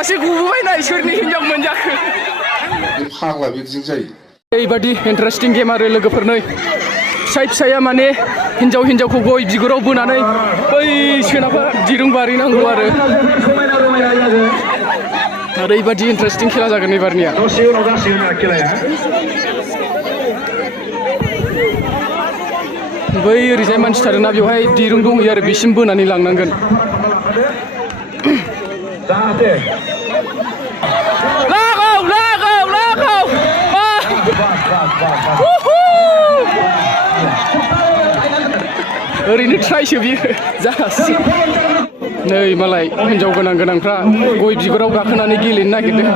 सासे गबोबायना सोरनि हिनजाव मोनजाखो फाग्ला बिदिजों जायो ओरैबादि इन्टारेस्टिं गेम आरो लोगोफोरनो फिसाया माने हिनजावखौ गय बिगुराव बोनानै बै सोनाबा दिरुं बारिनांगौ आरो ओरैबादि इन्टारेस्टिं खेला जागोन एबारनिया दसे उनाव जासिगोन आरो खेलाया बै ओरैजाय मानसि थारोना बेवहाय दिरुं दंहैयो आरो बेसिम बोनानै लांनांगोन जाहाथे ओरैनो ट्राइसो बियो जाहासि नै मालाय हिनजाव गोनांफ्रा गय बिगुराव गाखोनानै गेलेनो नागिरदों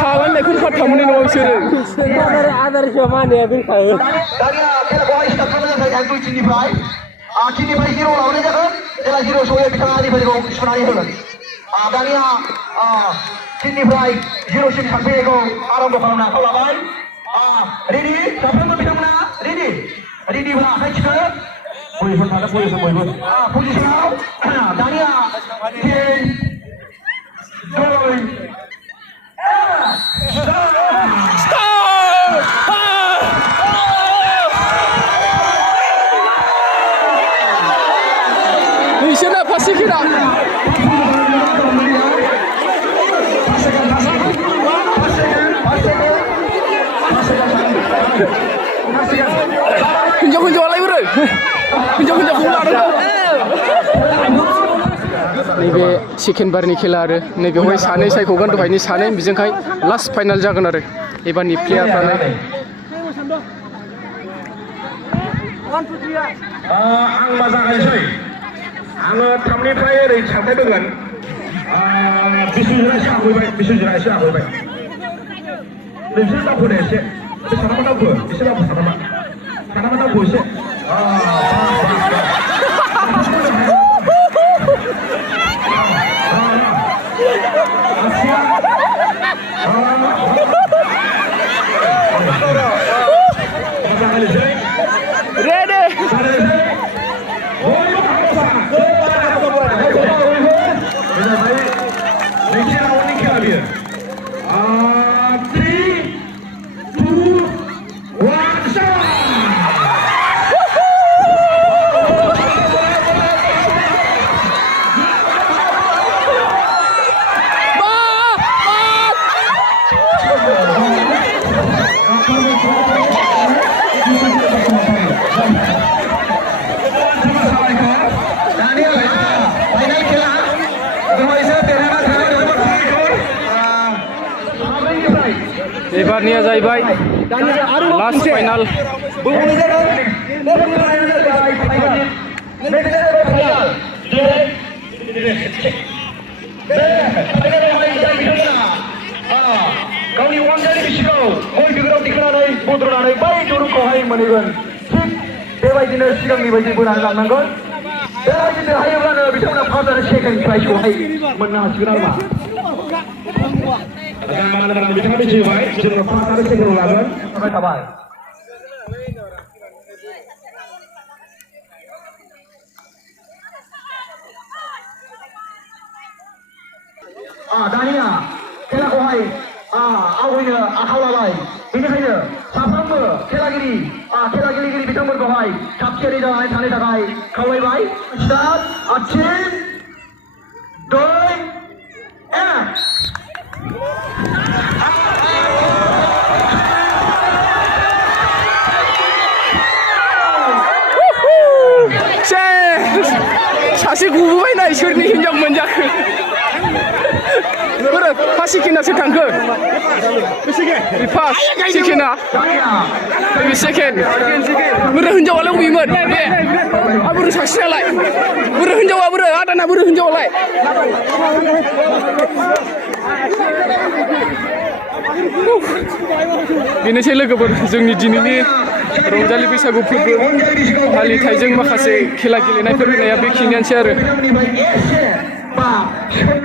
खालामनायखौनो फात्ता मोननाय नङा बिसोरो आदार मानिया दोनखायो Kini hero lawannya kan, adalah hero soalnya kita ada pada gol sunai itu kan. Dania kini hero sih sampai gol Arab kalau nak kalau lawan. Ready? Siapa yang bisa mana? Ready? Ready mana? Hai cakap. Posisi mana? Posisi mana? Posisi mana? Dania ten gol. Pasti kira. Hinjau lagi bro. Hinjau keluar. नैबे second बारनि खेला आरो नैबेवहाय सानै सायख'गोन दहायनि सानै बेजोंहाय last final जागोन आरो एबारनि प्लेयारफ्रानो आं मा जागायसै आङो थामनिफ्राय ओरै साननायबोगोन बिसुजिरा एसे आगयबाय नोंसोर दावखो दे एसे सानामा दावखो एसे दावखो सानामा दावखो एसे एबारनिया जाहैबाय लास्ट फाइनाल गावनि अनजालि बिसिखौ गय बिगुराव दिखांनानै बुद्रुनानै बै दुरुंखौहाय मोनहैगोन थिग बेबायदिनो सिगांनि बायदि बोनानै लांनांगोन बेबायदिनो हायोब्लानो बिथांमोना फार्स्ट आरो सेकेन्ड प्राइजखौहाय मोननो हासिगोन आरो मा बिथाङा मिथिबाय जोङो फार्स्ट आरो सेकेन्डआव लागोन थाबाय दानिया खेलाखौहाय आवगायनो आखायाव लाबाय बेनिखायनो साफ्रोमबो खेला गेलेगिरि बिथांमोनखौहाय थाब थियारि जानानै थानो थाखाय खावलायबाय स्टार्ट 3 2 1 सोरनि हिनजाव मोनजाखो बोरो फार्स्ट सेकेन्डआसो थांखो फार्स्ट सेकेन्डआ बे सेकेन्ड बोरो हिनजावालाय बबेमोन बे बोरो सासेयालाय बोरो हिनजावा बोरो आदाना बोरो हिनजावालाय बेनोसै लोगोफोर जोंनि दिनैनि रंजालि बैसागु फोरबो फालिथायजों माखासे खेला गेलेनायफोर होनाया बेखिनियानोसै आरो